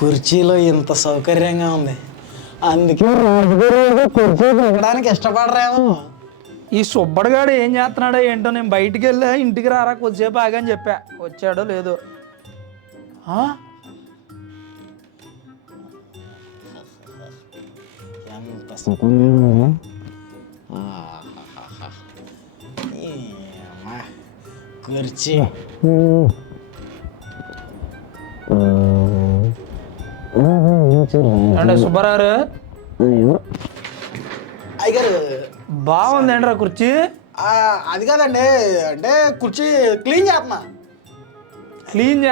కుర్చీలో ఇంత సౌకర్యంగా ఉంది. అందుకే రాజుగారు కుర్చీ దిగడానికి ఇష్టపడరేమో. ఈ సుబ్బడిగాడు ఏం చేస్తున్నాడో ఏంటో నేను బయటికి వెళ్ళా ఇంటికి రారా కొద్దిసేపు ఆగని చెప్పా. వచ్చాడో లేదో. ఆ? ఎంత కుర్చీ. అంటే బాగుంది ఏంట్రా కుర్చీ? ఆ, అది కాదండి అంటే కుర్చీ క్లీన్ చేస్తున్నా. క్లీన్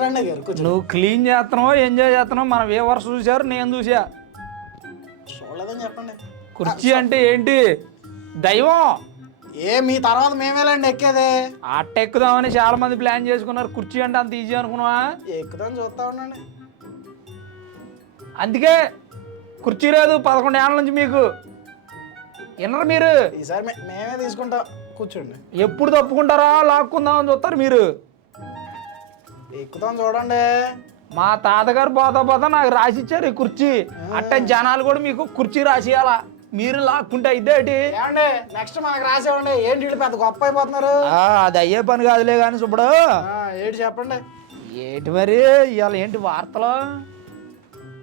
రండి గారు కూర్చో నువ్వు క్లీన్ చేస్తున్నావు ఎంజాయ్ చేస్తున్నావు మన వ్యూవర్స్ చూశారు నేను చూసా చూడలేదని చెప్పండి. కుర్చీ అంటే ఏంటి? దైవం. ఏ మీ తర్వాత మేమేలండి ఎక్కేది? అట్ట ఎక్కుదామని చాలా మంది ప్లాన్ చేసుకున్నారు కుర్చీ అంటే అంత ఈజీ అనుకున్నావా? ఎక్కుదాం చూస్తా ఉండండి. అందుకే కుర్చీ లేదు పదకొండు ఏళ్ళ నుంచి మీకు. వినరు మీరు? ఈసారి మే- మేమే తీసుకుంటాం. కూర్చోండి. ఎప్పుడు తప్పుకుంటారా లాక్కుందామని చూస్తారు మీరు. ఎక్కుతాం చూడండి. మా తాతగారు పోతా పోతా నాకు రాసిచ్చారు ఈ కుర్చీ. అట్టే జనాలు కూడా మీకు కుర్చీ రాసియాలా. మీరు లాక్కుంటే ఇదేటి ఏమండి నెక్స్ట్ మనకు రాసేవండి ఏంటి వీళ్ళు పెద్ద గొప్ప అయిపోతున్నారు? అది అయ్యే పని కాదులే కానీ ఆ, ఏంటి చెప్పండి? ఏంటి మరి? ఇవాళ ఏంటి వార్తలు?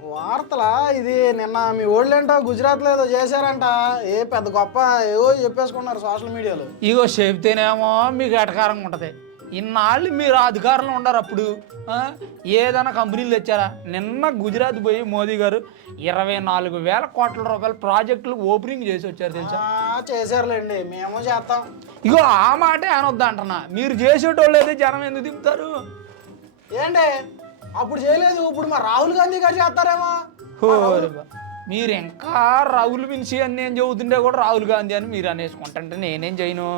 వార్తలా ఇది నిన్న మీ ఓళ్ళేంటో గుజరాత్లో ఏదో చేశారంట. ఏ పెద్ద గొప్ప ఏవో చెప్పేసుకున్నారు సోషల్ మీడియాలో. ఇగో చెబితేనేమో మీకు ఎటకారంగా ఉంటుంది. ఇన్నాళ్ళు మీరు అధికారంలో ఉండరు అప్పుడు? ఏదైనా కంపెనీలు తెచ్చారా? నిన్న గుజరాత్ పోయి మోదీ గారు ఇరవై నాలుగు వేల కోట్ల రూపాయల ప్రాజెక్టులు ఓపెనింగ్ చేసి వచ్చారు తెలుసా? ఆ, చేశారులేండి. మేము చేస్తాం ఇగో ఆ మాటే అనొద్దు అంటున్నా మీరు చేసేటోళ్ళు అయితే జనం ఎందుకు దింపుతారు? ఏంటి? అప్పుడు చేయలేదు. ఇప్పుడు మా రాహుల్ గాంధీ గారు చేస్తారేమో. మీరు ఇంకా రాహుల్ మిన్సీ అని నేను చెబుతుంటే కూడా రాహుల్ గాంధీ అని మీరు అనేసుకుంటుంటే నేనేం చేయను?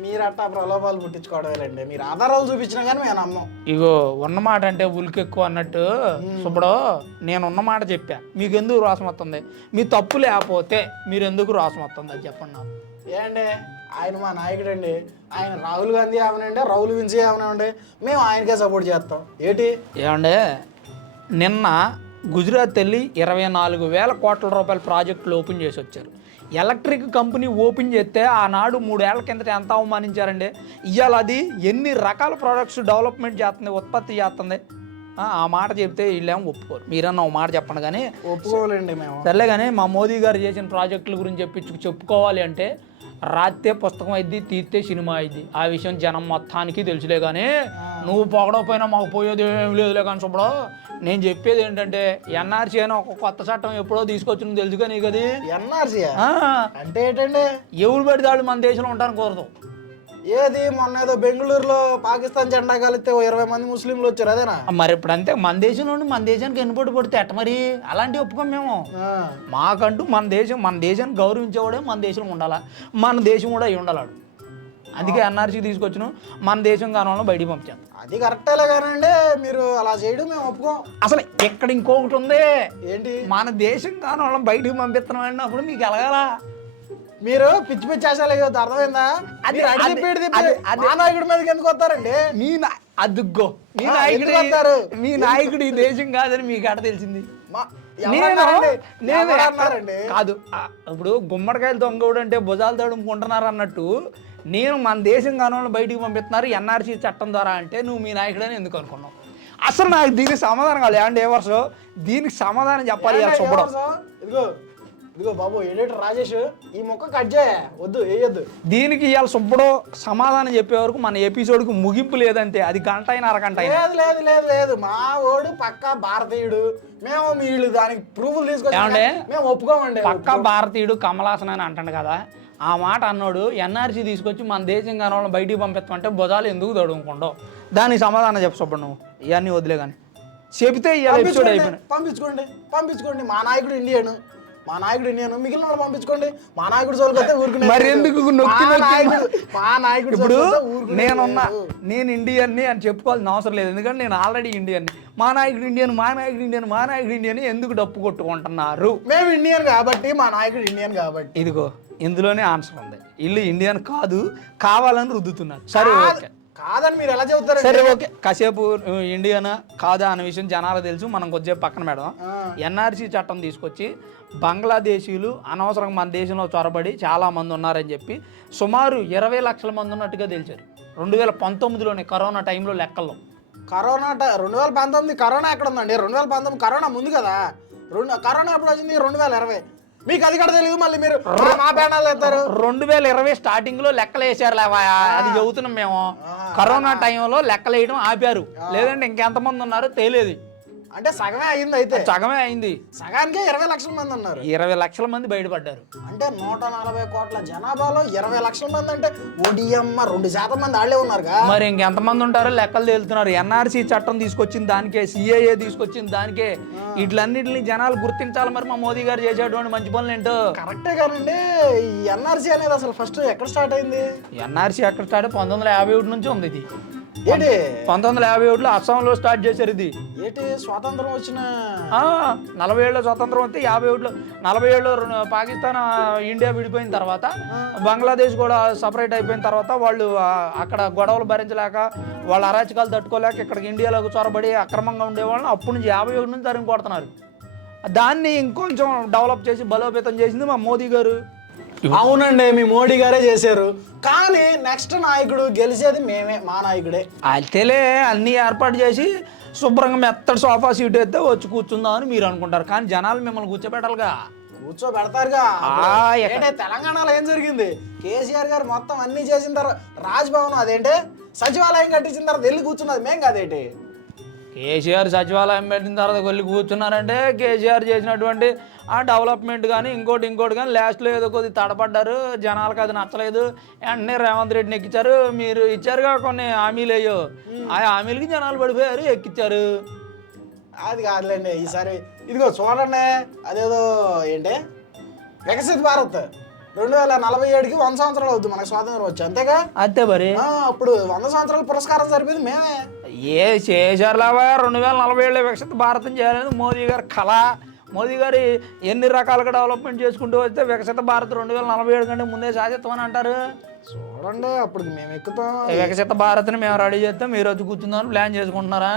మీరు అట్టా ప్రలోభాలు పుట్టించుకోవడమేలండి. మీరు ఆధారాలు చూపించినా కానీ మేము నమ్మం. ఇగో ఉన్నమాట అంటే ఉలికి ఎక్కువ అన్నట్టు. సుబ్బడు నేను ఉన్నమాట చెప్పా. మీకు ఎందుకు రోసం వస్తుంది మీ తప్పు లేకపోతే మీరు ఎందుకు రోసం వస్తుంది అది చెప్పండి నాకు. ఆయన మా నాయకుడు అండి ఆయన రాహుల్ గాంధీ అవనండి రాహుల్ విన్సీ అవనండి మేము ఆయనకే సపోర్ట్ చేస్తాం. ఏంటి? ఏమండే? నిన్న గుజరాత్ వెళ్ళి ఇరవై నాలుగు వేల కోట్ల రూపాయల ప్రాజెక్టులు ఓపెన్ చేసి వచ్చారు. ఎలక్ట్రిక్ కంపెనీ ఓపెన్ చేస్తే ఆనాడు మూడేళ్ళ కిందట ఎంత అవమానించారండి? ఇవాళ అది ఎన్ని రకాల ప్రోడక్ట్స్ డెవలప్మెంట్ చేస్తుంది ఉత్పత్తి చేస్తుంది? ఆ, మాట చెప్తే వీళ్ళేమో ఒప్పుకోరు. మీరన్నా ఒక మాట చెప్పండి కానీ ఒప్పుకోలేండి మేము. సర్లే కానీ మా మోదీ గారు చేసిన ప్రాజెక్టుల గురించి చెప్పి చెప్పుకోవాలి అంటే రాస్తే పుస్తకం అయింది తీస్తే సినిమా అయింది ఆ విషయం జనం మొత్తానికి తెలుసులే కానీ నువ్వు పొగడకపోయినా మాకు పోయేది ఏం లేదులే కానీ చూపడు నేను చెప్పేది ఏంటంటే ఎన్ఆర్సీ అని ఒక కొత్త చట్టం ఎప్పుడో తీసుకొచ్చిన తెలుసు కానీ కదా ఎన్ఆర్సీ? అంటే ఏంటండి? ఎవరు పెడితే వాళ్ళు మన దేశంలో ఉంటాను కోరదు. ఏది మొన్న ఏదో బెంగళూరులో పాకిస్తాన్ జెండా కలిస్తే ఇరవై మంది ముస్లింలు వచ్చారు అదేనా? మరి ఇప్పుడు అంతే మన దేశం నుండి మన దేశానికి ఎన్నిపోటు పడితే ఎట్ట మరి. అలాంటివి ఒప్పుకోం మేము. మాకంటూ మన దేశం మన దేశాన్ని గౌరవించేవాడే మన దేశంలో ఉండాలా. మన దేశం కూడా అయి ఉండాలాడు. అందుకే ఎన్ఆర్సీ తీసుకొచ్చిన. మన దేశం కాలంలో బయటికి పంపించాను అది కరెక్టేలే కానండి మీరు అలా చేయడం మేము ఒప్పుకోం. అసలు ఇక్కడ ఇంకొకటి ఉంది? ఏంటి? మన దేశం కాలంలో బయటికి పంపిస్తున్నాం అన్నప్పుడు మీకు ఎలగాల? మీరు పిచ్చి పిచ్చి చేసాలే కదా అర్థమైందా? అది- అడి అది- మా నాయకుడి మీదకి ఎందుకు వస్తారండి? మీ అదుగ్గో మీ నాయకుడు వస్తారు? మీ నాయకుడు ఈ దేశం కాదని మీకు ఎట తెలిసింది. నేను? కాదు. ఇప్పుడు గుమ్మడికాయలు దొంగవుడు అంటే భుజాలు తడుముకుంటున్నారు అన్నట్టు నేను మన దేశం కాలంలో బయటికి పంపిస్తున్నారు ఎన్ఆర్సీ చట్టం ద్వారా అంటే నువ్వు మీ నాయకుడని ఎందుకు అనుకున్నావు? అసలు నాకు దీనికి సమాధానం కాదు. ఏమండి ఏ వర్షం? దీనికి సమాధానం చెప్పాలి సుబ్బడు? ఇదిగో బాబు ఎడిటర్ రాజేష్ ఈ మొక్క కట్ చేయ. వద్దు వేయొద్దు. దీనికి ఇవాళ సుబ్బడు సమాధానం చెప్పే వరకు మన ఎపిసోడ్కి ముగింపు లేదంతే అది గంట అయినా అరగంట అయినా. లేదు లేదు లేదు లేదు. మా ఓడు పక్కా భారతీయుడు. మేము వీళ్ళు దానికి ప్రూఫ్లు తీసుకొచ్చి ఏమండి? మేము ఒప్పుకోమండి పక్కా భారతీయుడు కమలాసన్ అని అంటాడు కదా ఆ మాట అన్నాడు ఎన్ఆర్సీ తీసుకొచ్చి మన దేశం కాని వాళ్ళని బయటికి పంపిస్తామంటే భుజాలు ఎందుకు తడుముకుంటావు? దానికి సమాధానం చెప్పు సుబ్బడు నువ్వు. ఇవన్నీ వదిలే కానీ చెబితే ఇవాళ ఎపిసోడ్ పంపించుకోండి పంపించుకోండి పంపించుకోండి. మా నాయకుడు ఇండియన్ మా నాయకుడు ఇండియన్ మిగిలిన వాళ్ళు పంపించుకోండి. మా నాయకుడు సోలుకొస్తే ఊరుకునే మరి ఎందుకు నొక్కి మా నొక్కి నాయకుడు మా నాయకుడు ఇప్పుడు నేనున్నా. నేను ఇండియన్ని అని చెప్పుకోవాల్సిన అవసరం లేదు. ఎందుకంటే నేను ఆల్రెడీ ఇండియన్ మా నాయకుడు ఇండియన్ మా నాయకుడు ఇండియన్ మా నాయకుడు ఇండియన్ ఎందుకు డప్పు కొట్టుకుంటున్నారు? మేము ఇండియన్ కాబట్టి మా నాయకుడు ఇండియన్ కాబట్టి. ఇదిగో ఇందులోనే ఆన్సర్ ఉంది. ఇల్లు ఇండియన్ కాదు కావాలని రుద్దుతున్నారు. సరే ఓకే. కాదని మీరు ఎలా చెబుతారండి సరే ఓకే. కాసేపు ఇండియానా కాదా అనే విషయం జనాలకు తెలుసు. మనం కొద్దిసేపు పక్కన పెడదాం. ఎన్ఆర్సీ చట్టం తీసుకొచ్చి బంగ్లాదేశీయులు అనవసరంగా మన దేశంలో చొరబడి చాలా మంది ఉన్నారని చెప్పి సుమారు ఇరవై లక్షల మంది ఉన్నట్టుగా తెలిసారు. రెండు వేల పంతొమ్మిదిలోనే కరోనా టైంలో లెక్కల్లో. కరోనా ట- రెండు వేల పంతొమ్మిది కరోనా ఎక్కడ ఉందండి రెండు వేల పంతొమ్మిది కరోనా ముందు కదా? రెండు కరోనా ఎప్పుడు వచ్చింది? రెండు వేల ఇరవై. మీకు అది కూడా తెలియదు మళ్ళీ మీరు. మా బ్యానాలు ఎత్తారు. రెండు వేల ఇరవై స్టార్టింగ్లో లెక్కలు వేసారు లేవా అది చెబుతున్నాం మేము. కరోనా టైంలో లెక్కలు వేయడం ఆపారు లేదంటే ఇంకెంతమంది ఉన్నారో తెలియదు. అంటే సగమే అయింది అయితే. సగమే అయింది. సగానికే ఇరవై లక్షల మంది ఉన్నారు ఇరవై లక్షల మంది బయటపడ్డారు. అంటే నూట నలభై కోట్ల జనాభాలో ఇరవై లక్షల మంది అంటే ఒడియమ్మ రెండు శాతం మంది ఆళ్ళే ఉన్నారుగా. మరి ఇంకెంతమంది ఉంటారో లెక్కలు తేలుతున్నారు. ఎన్ఆర్సీ చట్టం తీసుకొచ్చిన దానికే సిఏఏ తీసుకొచ్చిన దానికే. వీటిలన్నింటిని జనాలు గుర్తించాలి మరి మా మోదీ గారు చేసేటువంటి మంచి పనులు ఏంటో? కరెక్టే కానండి. ఎన్ఆర్సీ అనేది అసలు ఫస్ట్ ఎక్కడ స్టార్ట్ అయింది? ఎన్ఆర్సీ ఎక్కడ స్టార్ట్ పంతొమ్మిది వందల యాభై ఒకటి నుంచి ఉంది ఇది. ఏంటి? పంతొమ్మిది వందల యాభై ఒకటిలో అస్సాంలో స్టార్ట్ చేశారు ఇది. ఏంటి స్వాతంత్రం వచ్చిన? నలభై ఏళ్ళలో స్వతంత్రం వస్తే యాభై ఒకటిలో నలభై ఏళ్ళు పాకిస్తాన్ ఇండియా విడిపోయిన తర్వాత బంగ్లాదేశ్ కూడా సపరేట్ అయిపోయిన తర్వాత వాళ్ళు అక్కడ గొడవలు భరించలేక వాళ్ళ అరాచకాలు తట్టుకోలేక ఇక్కడికి ఇండియాలోకి చొరబడి అక్రమంగా ఉండేవాళ్ళని అప్పటి నుంచి యాభై ఒకటి నుంచి తరిమి కొడుతున్నారు దాన్ని ఇంకొంచెం డెవలప్ చేసి బలోపేతం చేసింది మా మోదీ గారు. అవునండి మీ మోడీ గారే చేశారు. కానీ నెక్స్ట్ నాయకుడు గెలిచేది మేమే మా నాయకుడే. అయితేలే అన్నీ ఏర్పాటు చేసి శుభ్రంగా మెత్తటి సోఫా సీట్ అయితే వచ్చి కూర్చుందామని మీరు అనుకుంటారు. కానీ జనాలు మిమ్మల్ని కూర్చోబెట్టాలిగా. కూర్చోబెడతారుగా. ఏంటే తెలంగాణలో ఏం జరిగింది? కేసీఆర్ గారు మొత్తం అన్ని చేసిన తర్వాత రాజ్భవన్ అదేంటే? సచివాలయం కట్టించిన తర్వాత వెళ్ళి కూర్చున్నది మేం కాదేంటి? కేసీఆర్ సచివాలయం పెట్టిన తర్వాత వెళ్ళి కూర్చున్నారంటే కేసీఆర్ చేసినటువంటి ఆ డెవలప్మెంట్ కానీ ఇంకోటి ఇంకోటి కానీ లాస్ట్లో ఏదో కొద్ది తడపడ్డారు. జనాలకు అది నచ్చలేదు. వెంటనే రేవంత్ రెడ్డిని ఎక్కించారు మీరు ఇచ్చారుగా కొన్ని హామీలు అయ్యో ఆ హామీలకి జనాలు పడిపోయారు ఎక్కించారు అది కాదులేండి ఈసారి ఇదిగో చూడండి అదేదో ఏంటి? వికసిత్ భారత్. రెండు వేల నలభై ఏడుకి వంద సంవత్సరాలు అవుతుంది మనకు స్వాతంత్రం వచ్చి అంతేగా? అంతే మరి. అప్పుడు వంద సంవత్సరాల పురస్కారం సరిపోయింది మేమే. ఏ చేశారులావా? రెండు వేల నలభై ఏళ్ళ వికసిత భారతం చేయాలని మోదీ గారి కళ. మోదీ గారి ఎన్ని రకాలుగా డెవలప్మెంట్ చేసుకుంటూ వస్తే వికసిత భారత్ రెండు వేల నలభై ఏడు కంటే ముందే సాధిస్తామని అంటారు? చూడండి అప్పుడు మేము ఎక్కుతాం. వికసిత భారత్ని మేము రెడీ చేస్తాం మీరు వచ్చి కూర్చుందామని ప్లాన్ చేసుకుంటున్నారా?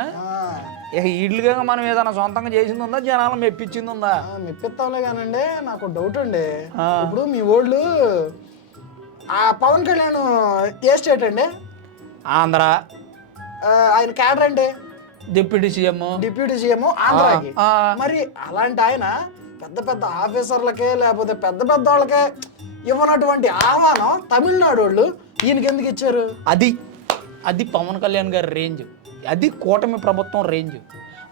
ఇక ఈడ్లుగా మనం ఏదైనా సొంతంగా చేసింది ఉందా? జనాలు మెప్పించింది ఉందా? మెప్పిస్తాంలే కానండి నాకు డౌట్ అండి. ఇప్పుడు మీ ఓళ్ళు ఆ పవన్ కళ్యాణ్ ఏ స్టేట్ అండి? ఆంధ్ర. ఆయన క్యాడర్ అండి డిప్యూటీ సీఎం. డిప్యూటీ సీఎం ఆంధ్రాకి. మరి అలాంటి ఆయన పెద్ద పెద్ద ఆఫీసర్లకే లేకపోతే పెద్ద పెద్ద వాళ్ళకే ఇవ్వనటువంటి ఆహ్వానం తమిళనాడు వాళ్ళు ఈయనకి ఎందుకు ఇచ్చారు? అది అది పవన్ కళ్యాణ్ గారి రేంజ్. అది కూటమి ప్రభుత్వం రేంజ్.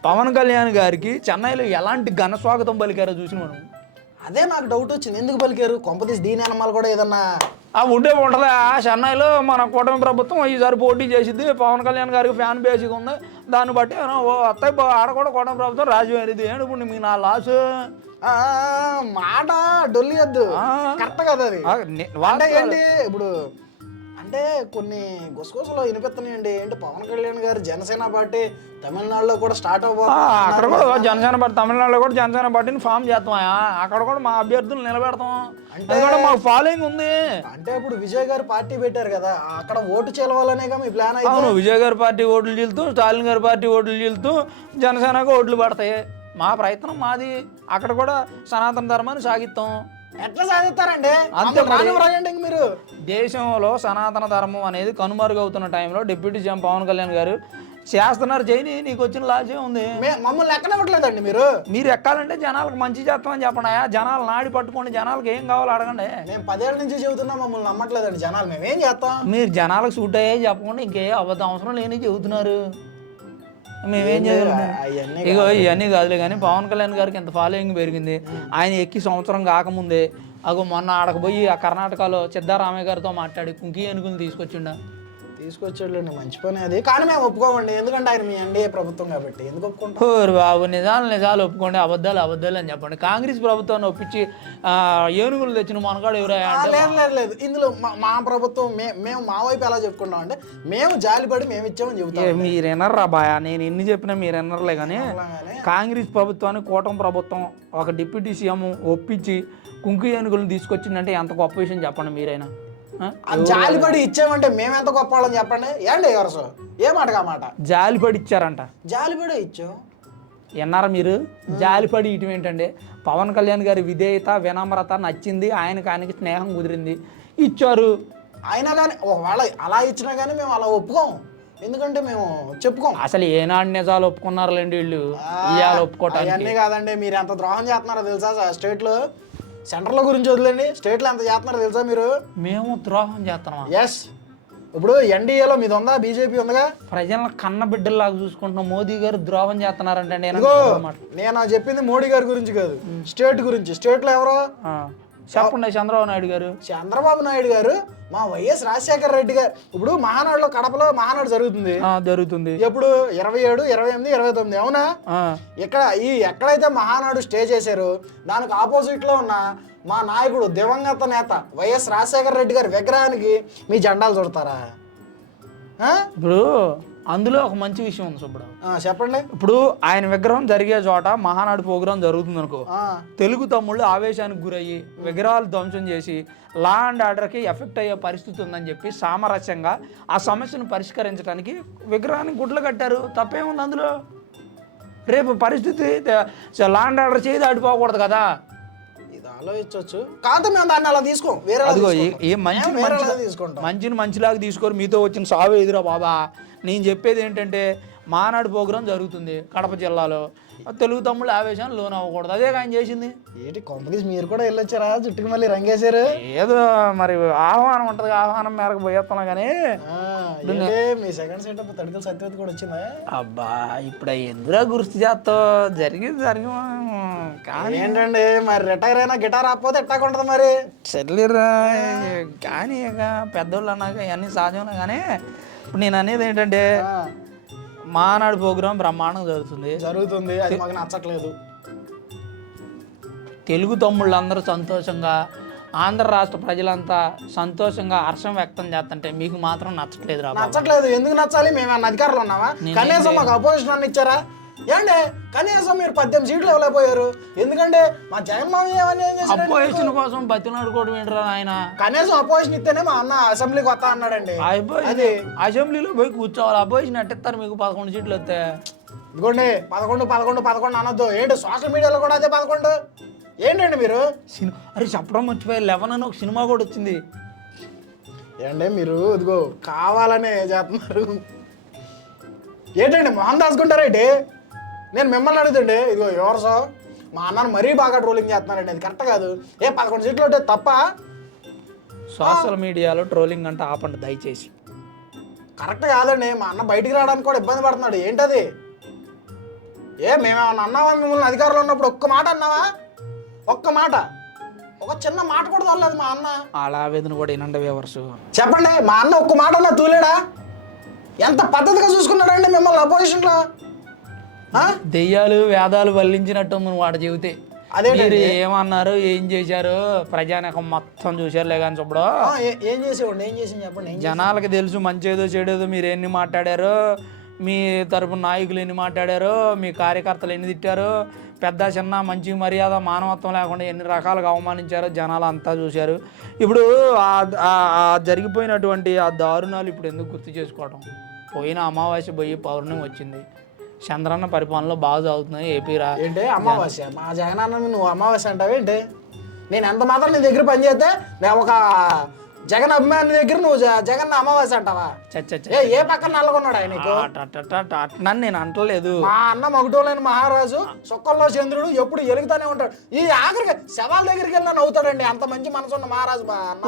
పవన్ కళ్యాణ్ గారికి చెన్నైలో ఎలాంటి ఘన స్వాగతం పలికారో చూసిన మనం. అదే నాకు డౌట్ వచ్చింది. ఎందుకు పలికారు? కొంపతీసి దీని అనమాలు కూడా ఏదన్నా ఆ ఉండే ఉంటుందా చెన్నైలో మన కూటమి ప్రభుత్వం ఈసారి పోటీ చేసింది పవన్ కళ్యాణ్ గారికి ఫ్యాన్ బేసిక్ ఉంది. దాన్ని బట్టి ఓ అత్తయ్య ఆడ కూడా కూటమి ప్రభుత్వం రాజుమైనది ఏంటి ఇప్పుడు మీకు నా లాసు? ఆ, మాట డొల్లియద్దు ఆ. కరెక్ట్ కదా అది. ఏంటి? ఇప్పుడు అంటే కొన్ని గుసగుసలు వినిపిస్తున్నాయండి. ఏంటి? పవన్ కళ్యాణ్ గారు జనసేన పార్టీ తమిళనాడులో కూడా స్టార్ట్ అవబోతుంది అక్కడ కూడా జనసేన పార్టీ తమిళనాడులో కూడా జనసేన పార్టీని ఫామ్ చేస్తాం అక్కడ కూడా మా అభ్యర్థులు నిలబెడతాం. ఎందుకంటే మాకు ఫాలోయింగ్ ఉంది. అంటే ఇప్పుడు విజయ్ గారు పార్టీ పెట్టారు కదా అక్కడ ఓటు చేలవాలనేగా మీ ప్లాన్ అయితే? అవును విజయ్ గారి పార్టీ ఓట్లు చీలుతూ స్టాలిన్ గారి పార్టీ ఓట్లు చీలుతూ జనసేనకు ఓట్లు పడతాయి. మా ప్రయత్నం మాది. అక్కడ కూడా సనాతన ధర్మాన్ని సాగిస్తాం. ఎట్లా సాధిస్తారండి? అంతే ఇంక మీరు. దేశంలో సనాతన ధర్మం అనేది కనుమరుగవుతున్న టైంలో డిప్యూటీ సీఎం పవన్ కళ్యాణ్ గారు చేస్తున్నారు చేయని నీకు వచ్చిన లాజే ఉంది. మమ్మల్ని ఎక్కనివ్వట్లేదండి మీరు. మీరు ఎక్కాలంటే జనాలకు మంచి చేస్తామని చెప్పండి జనాలు నాడి పట్టుకోండి. జనాలకు ఏం కావాలో అడగండి. మేము పదేళ్ళ నుంచి చెబుతున్నా మమ్మల్ని నమ్మట్లేదండి జనాలు. మేమేం చేస్తాం? మీరు జనాలకు సూట్ అయ్యే చెప్పకుండా ఇంకే అబద్ధం అవసరం లేని చెబుతున్నారు. మేమేం చేయగలం అవన్నీ ఇగో ఇవన్నీ కాదులే కానీ పవన్ కళ్యాణ్ గారికి ఎంత ఫాలోయింగ్ పెరిగింది. ఆయన ఎక్కి సంవత్సరం కాకముందే అగో మొన్న ఆడకు పోయి ఆ కర్ణాటకలో సిద్ధారామయ్య గారితో మాట్లాడి కుంకి ఏనుగులు తీసుకొచ్చిండ. తీసుకొచ్చాడులేండి మంచి పని అది. కానీ మేము ఒప్పుకోమండి ఎందుకంటే ఆయన మీ ఎన్డీఏ ప్రభుత్వం కాబట్టి. ఎందుకు ఒప్పుకుంటాం? ఓరి బాబు నిజాలు నిజాలు ఒప్పుకోండి అబద్ధాలు అబద్ధాలు అని చెప్పండి. కాంగ్రెస్ ప్రభుత్వాన్ని ఒప్పించి ఏనుగులు తెచ్చిన మనగాడు అంటే లేదు లేదు లేదు. ఇందులో మా- ప్రభుత్వం మే- మేము మా వైపు ఎలా చెప్పుకుంటాం అంటే మేము జాలిపడి మేము ఇచ్చామని చెబుతాం మీరు వినర్రా బాయా? నేను ఎన్ని చెప్పినా మీరు వినర్లే కానీ కాంగ్రెస్ ప్రభుత్వాన్ని కూటమి ప్రభుత్వం ఒక డిప్యూటీ సీఎం ఒప్పించి కుంకు ఏనుగులను తీసుకొచ్చిందంటే ఎంత గొప్ప విషయం చెప్పండి మీరైనా. జాలిపడి ఇచ్చామంటే మేమెంత గొప్ప వాళ్ళని చెప్పండి? ఏంటి ఎవరసు ఏ మాటగా మాట? జాలిపడి ఇచ్చారంట. జాలిపడే ఇచ్చాం విన్నారా మీరు? జాలిపడి ఇటు ఏంటండి? పవన్ కళ్యాణ్ గారి విధేయత వినమ్రత నచ్చింది ఆయనకి ఆయనకి స్నేహం కుదిరింది. ఇచ్చారు. అయినా కానీ ఒకవేళ అలా ఇచ్చినా కానీ మేము అలా ఒప్పుకోం. ఎందుకంటే మేము చెప్పుకోం. అసలు ఏనాడు నిజాలు ఒప్పుకున్నారులేండి వీళ్ళు? ఇవాళ ఒప్పుకోవటానికి అవన్నీ కాదండి మీరు ఎంత ద్రోహం చేస్తున్నారో తెలుసా? స్టేట్లో సెంటర్ల గురించి వదిలేండి స్టేట్లో ఎంత చేస్తున్నారో తెలుసా మీరు? మేము ద్రోహం చేస్తున్నాం ఎస్ ఇప్పుడు ఎన్డీఏలో మీది ఉందా? బీజేపీ ఉందిగా? ప్రజలను కన్న బిడ్డల్లాగా చూసుకుంటున్నాం మోదీ గారు ద్రోహం చేస్తున్నారంటే నేను చెప్పింది మోడీ గారి గురించి కాదు. స్టేట్ గురించి. స్టేట్లో ఎవరో. చెప్పండి చంద్రబాబు నాయుడు గారు? చంద్రబాబు నాయుడు గారు మా వైఎస్ రాజశేఖర రెడ్డి గారు. ఇప్పుడు మహానాడులో కడపలో మహానాడు జరుగుతుంది. జరుగుతుంది. ఎప్పుడు? ఇరవై ఏడు ఇరవై ఎనిమిది ఇరవై తొమ్మిది. అవునా? ఇక్కడ ఈ ఎక్కడైతే మహానాడు స్టే చేశారో దానికి ఆపోజిట్లో ఉన్న మా నాయకుడు దివంగత నేత వైఎస్ రాజశేఖర రెడ్డి గారి విగ్రహానికి మీ జెండాలు చుడతారా? ఇప్పుడు అందులో ఒక మంచి విషయం ఉంది సుబ్బరావు చెప్పండి. ఇప్పుడు ఆయన విగ్రహం జరిగే చోట మహానాడు ప్రోగ్రాం జరుగుతుంది అనుకో. తెలుగు తమ్ముళ్ళు ఆవేశానికి గురయ్యి విగ్రహాలు ధ్వంసం చేసి లా అండ్ ఆర్డర్కి ఎఫెక్ట్ అయ్యే పరిస్థితి ఉందని చెప్పి సామరస్యంగా ఆ సమస్యను పరిష్కరించడానికి విగ్రహానికి గుడ్లు కట్టారు. తప్పేముంది అందులో? రేపు పరిస్థితి లా అండ్ ఆర్డర్ చేయి దాటిపోకూడదు కదా. ఇది ఆలోచించవచ్చు కాదు మేము దాన్ని అలా తీసుకోం. వేరే అదిగో తీసుకుంటాం. మంచిని మంచిలాగా తీసుకొని మీతో వచ్చిన సావు ఎదురా బాబా. నేను చెప్పేది ఏంటంటే మానాడు ప్రోగ్రాం జరుగుతుంది కడప జిల్లాలో. తెలుగు తమ్ముళ్ళు ఆవేశం లోన్ అవ్వకూడదు. అదే ఆయన చేసింది. ఏంటి కొంపదీసి మీరు కూడా వెళ్ళొచ్చారా? చుట్టుకు మళ్ళీ రంగేశారు? ఏదో మరి ఆహ్వానం ఉంటుంది ఆహ్వానం మేరకు పోయేస్తున్నా కానీ. మీ సెకండ్ సెటప్ తడికల సత్యవతి కూడా వచ్చిందా? అబ్బా ఇప్పుడు ఎందులో గుర్తు చేస్తావు? జరిగింది జరిగి కానీ ఏంటండి మరి రిటైర్ అయినా గిటార్ ఆపోతే ఎట్టాకుంటది మరి? చెల్లిరా కానీ ఇక పెద్దోళ్ళు అన్నాక ఇవన్నీ సహజమే కానీ ఇప్పుడు నేను అనేది ఏంటంటే మానాడు ప్రోగ్రాం బ్రహ్మాండంగా జరుగుతుంది. జరుగుతుంది. అది మాకు నచ్చట్లేదు. తెలుగు తమ్ముళ్ళందరూ సంతోషంగా ఆంధ్ర రాష్ట్ర ప్రజలంతా సంతోషంగా హర్షం వ్యక్తం చేస్తుంటే మీకు మాత్రం నచ్చట్లేదు రా బాబు. నచ్చట్లేదు. ఎందుకు నచ్చాలి? మేము ఏమన్నా అధికారులు ఉన్నావా కనీసం మాకు అపోజిషన్ అన్న ఇచ్చారా? ఏంటి? కనీసం మీరు పద్దెనిమిది సీట్లు ఇవ్వలేకపోయారు. ఎందుకంటే మా జగన్మోహన్ అపోజిషన్ కోసం బతిలాడుకోవడం ఏంట్రా ఆయన కనీసం అపోజిషన్ ఇస్తేనే మా అన్న అసెంబ్లీకి వస్తా అన్నాడండి. అది అసెంబ్లీలో పోయి కూర్చోవాలి. అపోజిషన్ ఎట్టిస్తారు మీకు పదకొండు సీట్లు వస్తే. ఇదిగోండి పదకొండు పదకొండు పదకొండు అనొద్దు. ఏంటి సోషల్ మీడియాలో కూడా అదే పదకొండు? ఏంటండి మీరు? సినిమా అరే చెప్పడం మర్చిపోయి. లెవెన్ అని ఒక సినిమా కూడా వచ్చింది. ఏంటంటే మీరు? ఇదిగో కావాలనే చేస్తున్నారు. ఏంటండి మోహన్ దాచుకుంటారేంటి నేను మిమ్మల్ని అడుగుతుండే ఇదిగో ఎవరు సో మా అన్నను మరీ బాగా ట్రోలింగ్ చేస్తున్నారండి అది కరెక్ట్ కాదు. ఏ పదకొండు సీట్లు ఉంటే తప్ప. సోషల్ మీడియాలో ట్రోలింగ్ అంటే ఆపండి దయచేసి. కరెక్ట్ కాదండి. మా అన్న బయటికి రావడానికి కూడా ఇబ్బంది పడుతున్నాడు. ఏంటది? ఏ మేమేమన్నా అన్నావా? మిమ్మల్ని అధికారంలో ఉన్నప్పుడు ఒక్క మాట అన్నావా? ఒక్క మాట. ఒక చిన్న మాట కూడా తోలేదు మా అన్న. వాళ్ళ ఆవేదన కూడా వినండి వ్యవర్స్ చెప్పండి మా అన్న ఒక్క మాట అన్నా తూలేడా? ఎంత పద్ధతిగా చూసుకున్నాడండి మిమ్మల్ని అపోజిషన్లో? దెయ్యాలు వేదాలు వల్లించినట్టు నువ్వు వాడు చెబితే. అదేంటండి? మీరు ఏమన్నారు ఏం చేశారు? ప్రజానికం మొత్తం చూశారులే కానీ చూపడు. ఆ, ఏ- చేసేవాడు ఏం చేసింది చెప్పండి? జనాలకి తెలుసు మంచేదో చెడేదో మీరు ఎన్ని మాట్లాడారు? మీ తరపున నాయకులు ఎన్ని మాట్లాడారు? మీ కార్యకర్తలు ఎన్ని తిట్టారు? పెద్ద చిన్న మంచి మర్యాద మానవత్వం లేకుండా ఎన్ని రకాలుగా అవమానించారో జనాలు అంతా చూశారు. ఇప్పుడు ఆ- జరిగిపోయినటువంటి ఆ దారుణాలు ఇప్పుడు ఎందుకు గుర్తు చేసుకోవడం పోయిన అమావాస్య పోయి పౌర్ణమి వచ్చింది. చంద్రన్న పరిపాలనలో బాగా చదువుతున్నాయి ఏపీ రా ఏంటి? అమావాస్య. మా జగనన్న నువ్వు అమావాస్య అంటావేంటి? నేను ఎంత మాత్రం నీ దగ్గర పనిచేస్తే మేము ఒక జగన్ అభిమాని దగ్గర నువ్వు జగన్ అమావాస్య అంటావా? ఏ ఏ పక్కన నల్లగొన్నాడు ఆయన నన్ను నేను అంటలేదు. మా అన్న మగుటోలేని మహారాజు సుక్కల్లో చంద్రుడు ఎప్పుడు ఎలుగుతానే ఉంటాడు. ఈ ఆఖరికి శవాల దగ్గరికి వెళ్ళినా నవ్వుతాడండి అంత మంచి మనసు ఉన్న మహారాజు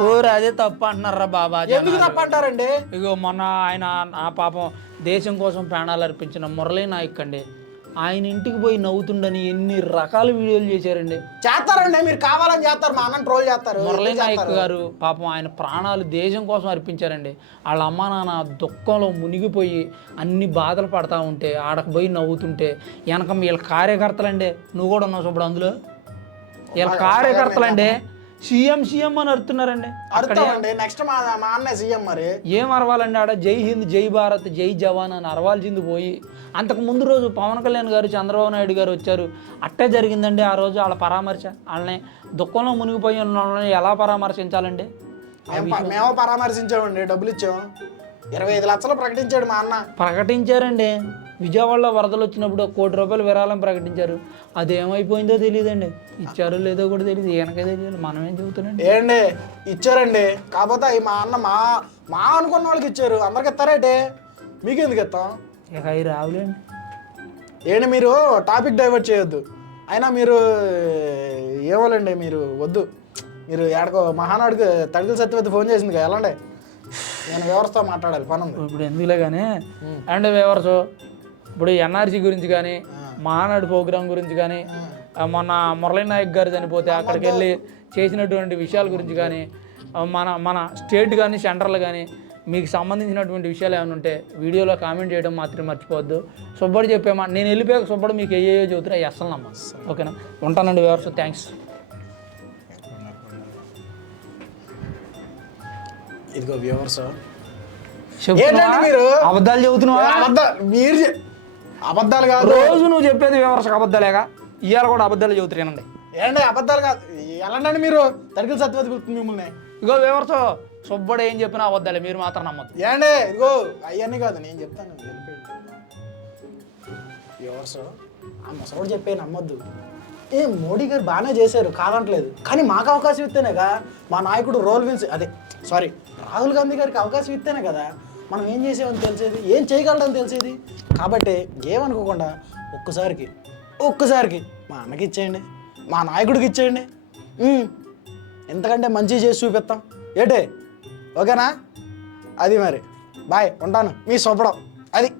ఊరు అదే తప్పు అంటున్నారా బాబా ఎందుకు జనాలు. తప్పంటారండి ఇగో మొన్న ఆయన ఆ పాపం దేశం కోసం ప్రాణాలు అర్పించిన మురళీ నాయక్ అండి. ఆయన ఇంటికి పోయి నవ్వుతుండని ఎన్ని రకాల వీడియోలు చేశారండి. చేస్తారండి మీరు కావాలని చేస్తారు మా అన్న ట్రోల్ చేస్తారు మురళీ నాయక్? గారు పాపం ఆయన ప్రాణాలు దేశం కోసం అర్పించారండి. వాళ్ళ అమ్మ నాన్న దుఃఖంలో మునిగిపోయి అన్ని బాధలు పడతా ఉంటే ఆడకు పోయి నవ్వుతుంటే వెనక వీళ్ళ కార్యకర్తలండి. నువ్వు కూడా ఉన్నావు చూపడు అందులో. వీళ్ళ కార్యకర్తలండి. సీఎం సీఎం అని అరుతున్నారండి. అర్థమండి నెక్స్ట్ మా మా అన్న సీఎం మరి. ఏం అరవాలండి ఆడ? జై హింద్ జై భారత్ జై జవాన్ అని అరవాల్సింది పోయి. అంతకు ముందు రోజు పవన్ కళ్యాణ్ గారు చంద్రబాబు నాయుడు గారు వచ్చారు. అట్టే జరిగిందండి ఆ రోజు వాళ్ళ పరామర్శ. వాళ్ళని దుఃఖంలో మునిగిపోయి ఉన్న వాళ్ళని ఎలా పరామర్శించాలండి? మేము పరామర్శించామండి డబ్బులు ఇచ్చాము. ఇరవై ఐదు లక్షలు ప్రకటించాడు మా అన్న. ప్రకటించారండి. విజయవాడలో వరదలు వచ్చినప్పుడు కోటి రూపాయలు విరాళం ప్రకటించారు. అది ఏమైపోయిందో తెలియదండి. ఇచ్చారో లేదో కూడా తెలియదు. ఈయనకే తెలియదు మనం ఏం చెబుతున్నాండి ఏండి ఇచ్చారండి. కాకపోతే అవి మా అన్న మా మా అనుకున్న వాళ్ళకి ఇచ్చారు. అందరికి ఇస్తారేటే? మీకు ఎందుకు ఇస్తాం? ఇక అవి రావులేండి. ఏంటి మీరు? టాపిక్ డైవర్ట్ చేయొద్దు. అయినా మీరు ఏమోలేండి మీరు వద్దు. మీరు ఎక్కడికో మహానాడుకు తడికల సత్యవతి ఫోన్ చేసింది కదా ఎలాండి? నేను వ్యవస్థతో మాట్లాడాలి? పని ఉంది ఇప్పుడు ఎందుకులే కానీ అండ్ వివర్స్ ఇప్పుడు ఎన్ఆర్సీ గురించి కానీ మహానాడు ప్రోగ్రాం గురించి కానీ మొన్న మురళీ నాయక్ గారు చనిపోతే అక్కడికి వెళ్ళి చేసినటువంటి విషయాల గురించి కానీ మన మన స్టేట్ కానీ సెంట్రల్ కానీ మీకు సంబంధించినటువంటి విషయాలు ఏమైనా ఉంటే వీడియోలో కామెంట్ చేయడం మాత్రం మర్చిపోవద్దు. సుబ్బడు చెప్పేమా నేను వెళ్ళిపోయాక సుబ్బడు మీకు ఏ ఏ చెబుతున్నా అస్సలు నమ్మ ఓకేనా? ఉంటానండి వివర్స్ థ్యాంక్స్. ఇదిగో వ్యూవర్స్? అబద్ధాలు చెబుతున్నావా? మీరు అబద్ధాలు కాదు. రోజు నువ్వు చెప్పేది వివర్సకు అబద్ధాలేగా? ఇవాళ కూడా అబద్ధాలు చెబుతున్నానండి. ఏంటి అబద్ధాలు కాదు. ఎలాంటి మీరు? తడికల సత్యవతి పిలుస్తుంది మిమ్మల్ని. ఇగో వివర్స్ సుబ్బడు ఏం చెప్పినా అబద్ధాలే మీరు మాత్రం నమ్మద్దు. ఏండి ఇదిగో అవన్నీ కాదు నేను చెప్తాను వ్యూవర్స్ ఆ ముసలోడు చెప్పే నమ్మొద్దు. ఏ మోడీ గారు బాగానే చేశారు కాదంటలేదు. కానీ మాకు అవకాశం ఇస్తేనేగా మా నాయకుడు రోల్ విల్స్ అదే సారీ రాహుల్ గాంధీ గారికి అవకాశం ఇస్తేనే కదా మనం ఏం చేసామని తెలిసేది ఏం చేయగలడని తెలిసేది. కాబట్టి ఏమనుకోకుండా ఒక్కసారికి ఒక్కసారికి మా అన్నకి ఇచ్చేయండి మా నాయకుడికి ఇచ్చేయండి. ఎంతకంటే మంచి చేసి చూపిస్తాం. ఏటే? ఓకేనా? అది మరి. బాయ్ ఉంటాను. మీ సొప్పడం అది.